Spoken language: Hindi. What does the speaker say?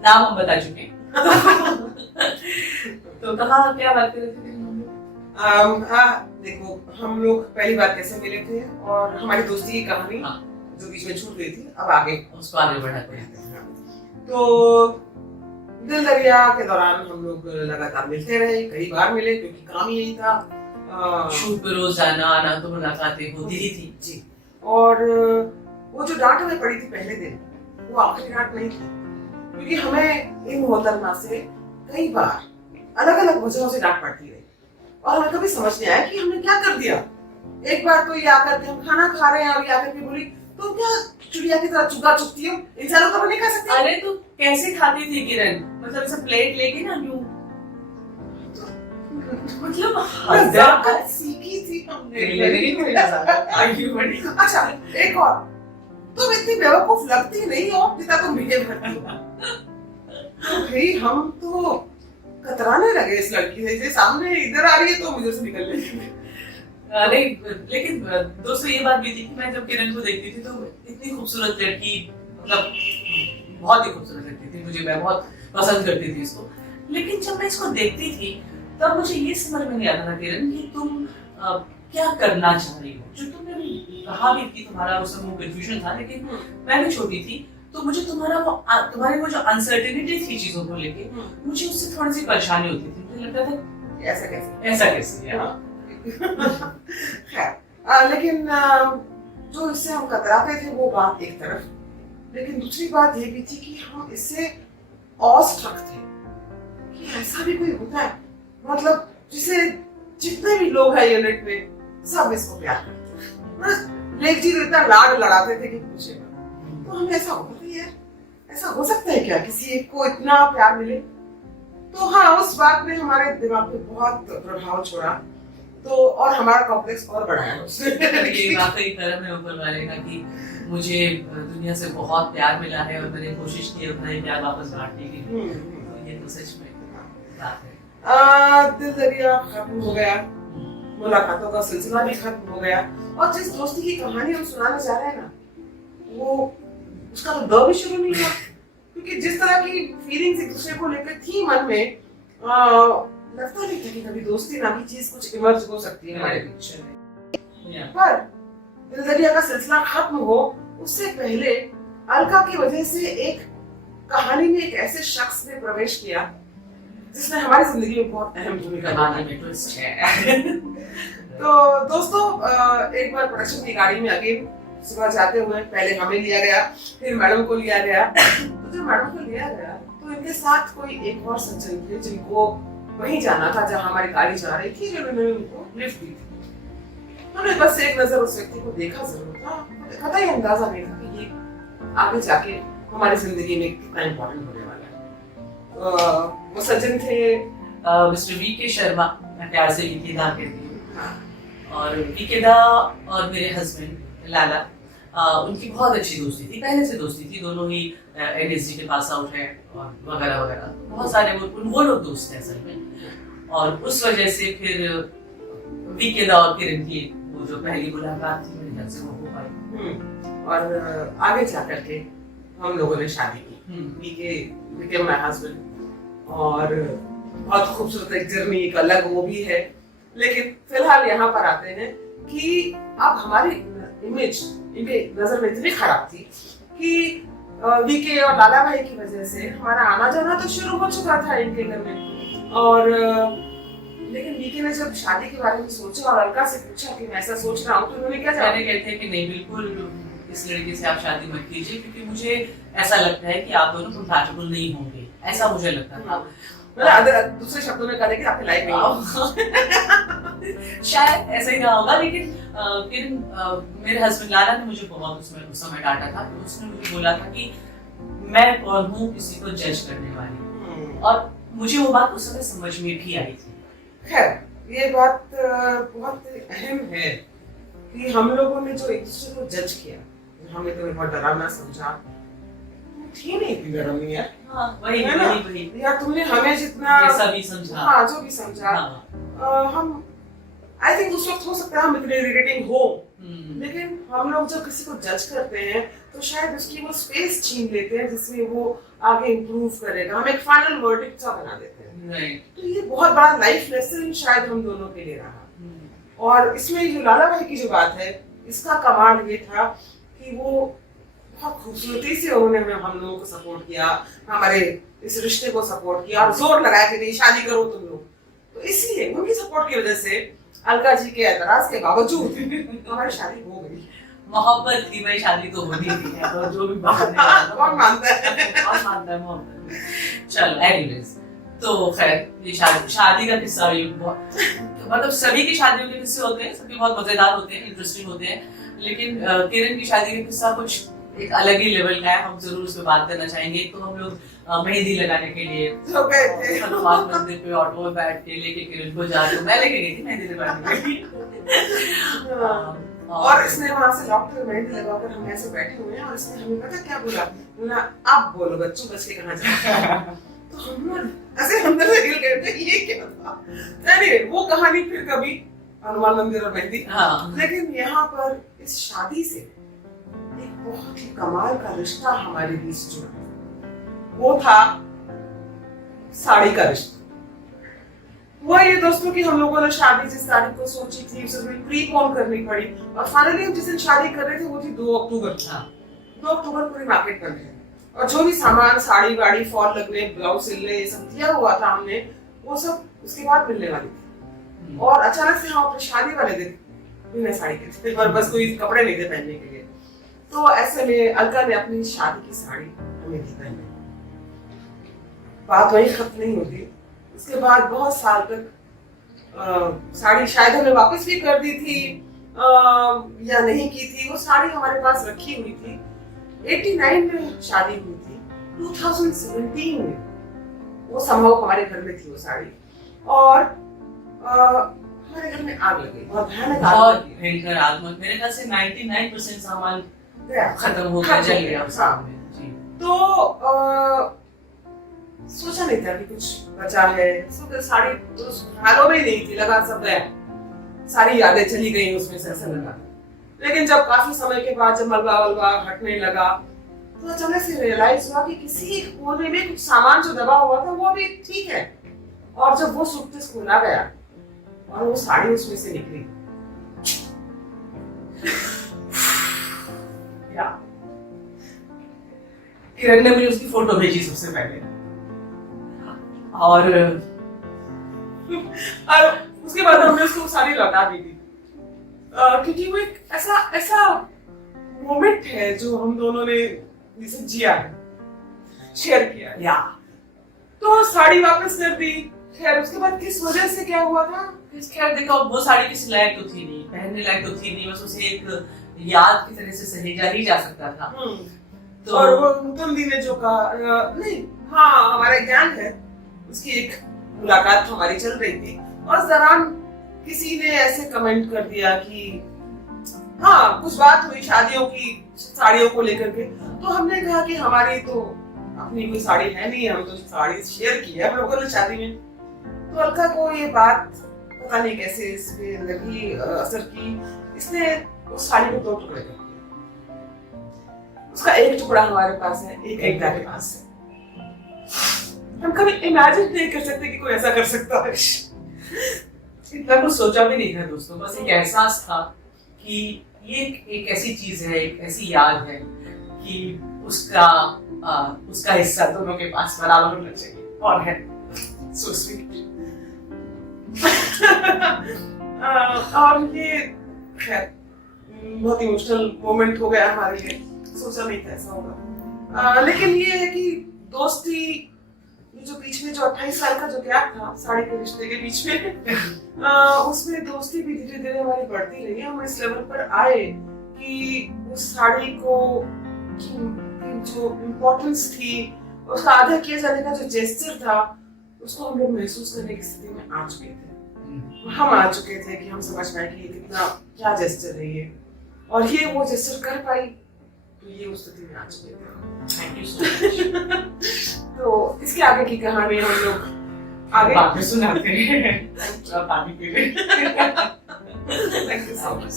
नाम हम बता चुके हैं। तो कहाँ क्या बात कर रहे थे हम लोग? देखो, हम लोग पहली बार कैसे मिले थे और हमारी दोस्ती की कहानी जो बीच में छूट गई थी, अब आगे उसको आगे बढ़ाते हैं। तो दिल दरिया के दौरान हम लोग लगातार मिलते रहे, कई बार मिले क्योंकि काम यही था। शूट पे रोज जाना आना तो मुलाकातें होती ही थी जी। और वो जो डांट हमें पड़ी थी पहले दिन, वो आखिरी डांट नहीं थी, क्योंकि हमें इन मोहतरमा से कई बार अलग अलग वजहों से डांट पड़ती रही और हमें कभी समझ नहीं आया कि हमने क्या कर दिया। एक बार तो ये आकर के हम खाना खा रहे हैं और ये आकर के बोली, तुम क्या चिड़िया की तरह चुगा चुगती हो, इंसानों को नहीं खा सकती। अरे तू कैसे खाती थी किरण? मतलब ऐसे प्लेट लेके ना यूं, मतलब नजाकत सीखी थी हमने। अच्छा, एक और, तुम इतनी बेवकूफ लगती नहीं हो जितना तुम बिहेव करती हो। भाई हम तो कतराने लगे इस लड़की से, जैसे सामने इधर आ रही है तो मुझे से निकल लेगी। अरे लेकिन दोस्तों ये बात भी थी कि मैं जब किरण को देखती थी तो इतनी खूबसूरत लड़की, मतलब बहुत ही खूबसूरत लगती थी मुझे, मैं बहुत पसंद करती थी इसको। लेकिन जब मैं इसको देखती थी तब मुझे ये समझ में नहीं आता था किरण कि तुम क्या करना चाह रही हो। जो तुमने कहा भी कि तुम्हारा उस समय कंफ्यूजन था, लेकिन मैं भी छोटी थी तो मुझे तुम्हारी वो जो अनसर्टेनिटी थी चीजों को लेके, मुझे उससे थोड़ी सी परेशानी होती थी। मुझे लगता था ऐसा कैसे खैर, लेकिन जो इससे हम कतराते थे वो बात एक तरफ, लेकिन दूसरी बात ये भी थी कि हम इससे ऑस्ट्रक थे कि ऐसा भी कोई होता है, मतलब जिसे जितने भी लोग हैं यूनिट में सब इसको प्यार करते हैं। लेक जी इतना लाड लड़ाते थे कि पूछे मत। तो हमें ऐसा होता है यार, ऐसा हो सकता है क्या किसी एक को इतना प्यार मिले? तो हाँ, उस बात ने हमारे दिमाग पे बहुत प्रभाव छोड़ा, तो और हमारा कॉम्प्लेक्स और बढ़ाया उसने। ये वाकई करम है ऊपर वाले का कि मुझे दुनिया से बहुत प्यार मिला है और मैंने कोशिश की अपना ये प्यार वापस बांटने की। तो ये तो सच में बात है। दिल दरिया खत्म हो गया, मुलाकातों का सिलसिला भी खत्म हो गया, और जिस दोस्ती की कहानी हम सुनाना चाह रहे हैं ना, वो उसका तो दौर भी शुरू नहीं हुआ, क्योंकि जिस तरह की फीलिंग्स एक दूसरे को लेकर थी मन में, लगता नहीं था कि कभी दोस्ती नाम की चीज कुछ इमर्ज हो सकती है हमारे बीच में। पर दिल दरिया का सिलसिला खत्म हो उससे पहले अलका की वजह से एक कहानी में एक ऐसे शख्स ने प्रवेश किया जिसने हमारी जिंदगी में बहुत अहम भूमिका निभाई। तो दोस्तों, एक बार प्रोडक्शन की गाड़ी में आगे सुबह जाते हुए पहले हमें लिया गया, फिर मैडम को लिया गया। तो जब मैडम को लिया गया तो इनके साथ कोई एक और सज्जन थे जिनको वहीं जाना था जहां हमारी गाड़ी जा रही थी, जिन्होंने उनको लिफ्ट दी थी। उन्होंने बस एक नजर उस व्यक्ति को देखा जरूर था, पता ही अंदाजा नहीं था कि ये आगे जाके हमारी जिंदगी में कितना इम्पोर्टेंट होने वाला है। वो सज्जन थे मिस्टर वी.के. शर्मा, मैं प्यार से वी.के. दा कहती हूँ। और वी.के. दा और मेरे हस्बैंड लाला, उनकी बहुत अच्छी दोस्ती थी, पहले से दोस्ती थी। दोनों ही एनएसजी के पास आउट है और वगैरह वगैरह, बहुत सारे वो लोग दोस्त हैं असल में। और उस वजह से फिर वी.के. दा और किरण की वो जो पहली मुलाकात थी मेरे ख्याल से वो हो पाई, और आगे जाकर के हम लोगों ने शादी की। वी.के. माय हस्बैंड, और बहुत खूबसूरत एक जर्नी, एक अलग वो भी है। लेकिन फिलहाल यहाँ पर आते हैं कि अब हमारी इमेज इनके नजर में इतनी खराब थी कि वी.के. और लाला भाई की वजह से हमारा आना जाना तो शुरू हो चुका था इनके घर में। और लेकिन वी.के. ने जब शादी के बारे में सोचा और अलका से पूछा कि मैं ऐसा सोच रहा हूँ, तो उन्होंने क्या जवाब कहते हैं कि नहीं, बिल्कुल इस लड़के से आप शादी मत कीजिए, क्योंकि मुझे ऐसा लगता है कि आप दोनों कंपैटिबल नहीं होंगे, ऐसा मुझे लगता था। दूसरे शब्दों में कहते कि आपकी लाइफ नहीं शायद ऐसा ही रहा होगा। लेकिन मेरे हस्बैंड लाला ने मुझे बहुत उस समय डांटा था। उसने मुझे बोला था कि मैं कौन हूँ किसी को जज करने वाली, और मुझे वो बात उस समय समझ में भी आई थी। खैर ये बात बहुत अहम है कि हम लोगों ने जो एक दूसरे को जज किया, हमें तुम्हें बहुत डरावना समझा, थी नहीं इतनी डरावनी यार। हाँ, वही है ना? वही वही या तुमने हमें जितना जैसा भी समझा, हाँ जो भी समझा, हम आई थिंक उस वक्त हो सकता है हम इतने इरिटेटिंग हो, लेकिन हम लोग जब किसी को जज करते हैं तो शायद उसकी वो स्पेस छीन लेते हैं जिसमें वो आगे इम्प्रूव करेगा, हम एक फाइनल वर्डिक्ट सा बना देते हैं। राइट। तो ये बहुत बड़ा लाइफ लेसन शायद हम दोनों के लिए रहा। और इसमें जो लाला भाई की जो बात है, इसका कमाल ये था कि वो बहुत खूबसूरती से उन्होंने हम लोगों को सपोर्ट किया, हमारे इस रिश्ते को सपोर्ट किया और जोर लगाया कि नहीं शादी करो तुम लोग। तो इसलिए उनकी सपोर्ट की वजह से अलका जी के एतराज के बावजूद हमारी शादी हो गई। मोहब्बत थी भाई, शादी तो होनी थी, तो जो भी बात है कौन मानता है, कौन मानता है मोहब्बत। चलो एनीवेज, तो खैर ये शादी का किस्सा भी बहुत, मतलब सभी की शादियों के किस्से होते हैं, सबके बहुत मजेदार होते हैं, इंटरेस्टिंग होते हैं, लेकिन किरण की शादी का किस्सा कुछ एक अलग ही लेवल का है। हम जरूर उस पर बात करना चाहेंगे। तो हम लोग मेहंदी लगाने के लिए हनुमान मंदिर पे ऑटो में बैठ के लेके किरण को जा रहे, मैं लेके गई थी मेहंदी लगाने के लिए। और इसने वहां से लॉक पे मेहंदी लगाकर हम ऐसे बैठे हुए हैं और इसने हमें पता क्या बोला, आप बोलो बच्चों बच के कहाँ जाए। तो हम ऐसे अंदर से हिल गए थे, ये क्या था। anyway, वो कहानी फिर कभी, हनुमान मंदिर और मेहंदी। लेकिन यहाँ पर इस शादी से एक बहुत ही कमाल का रिश्ता हमारे बीच जुड़ा, वो था साड़ी का रिश्ता। हुआ ये दोस्तों कि हम लोगों ने शादी जिस तारीख को सोची थी उसे प्रीपोन करनी पड़ी, और फाइनली हम जिस दिन शादी कर रहे थे वो थी 2 अक्टूबर। 2 अक्टूबर पूरी मार्केट बंद है, और जो भी सामान साड़ी वाड़ी फॉल लगने ब्लाउज सिलने ये सब दिया हुआ था हमने, वो सब उसके बाद मिलने वाली थी। और अचानक से हम अपने शादी वाले दिन बिना साड़ी के थे, पर बस कोई कपड़े नहीं थे पहनने के लिए। तो ऐसे में अलका ने अपनी शादी की साड़ी हमें दी पहनने। बात वही खत्म नहीं होती, उसके बाद बहुत साल तक साड़ी शायद हमने वापस भी कर दी थी या नहीं की थी, वो साड़ी हमारे पास रखी हुई थी। 89 में शादी हुई थी, 2017 में वो संभव हमारे घर में थी वो साड़ी, और हमारे घर में आग लगी, बहुत भयानक आग लगी। भयंकर आग, मेरे ख्याल से 99% सामान खत्म हो गया, जल गया। तो सोचा नहीं था कि कुछ बचा है, साड़ी तो हालों में ही नहीं थी, लगा सब गया, सारी यादें चली गई उसमें से, ऐसा लगा। लेकिन जब काफी समय के बाद जब मलबा वलबा हटने लगा तो अचानक से रियलाइज हुआ कि किसी एक कोने में कुछ सामान जो दबा हुआ था वो भी ठीक है, और जब वो सूटकेस खोला गया और वो साड़ी उसमें से निकली, किरण ने मुझे उसकी फोटो भेजी सबसे पहले, और उसके बाद हमने उसको साड़ी लौटा दी थी, क्योंकि वो एक ऐसा मोमेंट है जो हम दोनों ने जिसे जिया है, शेयर किया है। तो साड़ी वापस कर दी। खैर उसके बाद किस वजह से क्या हुआ था, खैर देखो वो साड़ी किसी लायक तो थी नहीं, पहनने लायक तो थी नहीं, बस उसे एक याद की तरह से सहेजा ही जा सकता था। तो और वो नूतन दी ने जो कहा, नहीं हाँ हमारा ज्ञान है, उसकी एक मुलाकात हमारी चल रही थी और उस दौरान किसी ने ऐसे कमेंट कर दिया कि हाँ कुछ बात हुई शादियों की साड़ियों को लेकर के, तो हमने कहा कि हमारी तो अपनी कोई साड़ी है नहीं, हम तो साड़ी शेयर की है हम लोगों ने शादी में। तो अलका को ये बात पता नहीं कैसे इसमें लगी, असर की, इसने उस साड़ी को 2 टुकड़े कर दिए। उसका एक टुकड़ा हमारे पास है, एक एकता के पास है। हम कभी इमेजिन नहीं कर सकते कि कोई ऐसा कर सकता है। इतना कुछ सोचा भी नहीं था दोस्तों, बस एक एहसास था कि ये एक ऐसी चीज है, एक ऐसी याद है कि उसका हिस्सा दोनों के पास बराबर होना चाहिए, और है सो स्वीट। और ये खैर बहुत इमोशनल मोमेंट हो गया हमारे लिए, सोचा नहीं था ऐसा होगा। लेकिन ये है कि दोस्ती जो बीच में जो 28 साल का जो गैप था साड़ी के रिश्ते के बीच में, उसमें दोस्ती भी धीरे धीरे हमारी बढ़ती रही। हम इस लेवल पर आए कि उस साड़ी को जो इम्पोर्टेंस थी, उसका आदर किए जाने का जो जेस्चर था, उसको हम लोग महसूस करने की स्थिति में आ चुके थे। हम आ चुके थे कि हम समझ पाए कि ये कितना क्या जेस्चर है ये, और ये वो जेस्चर कर पाई, तो ये उस स्थिति में आ चुके थे। Thank you so much. तो इसके आगे की कहानी हम लोग आगे बाद में सुनाते हैं। पानी पी ले। Thank you so much.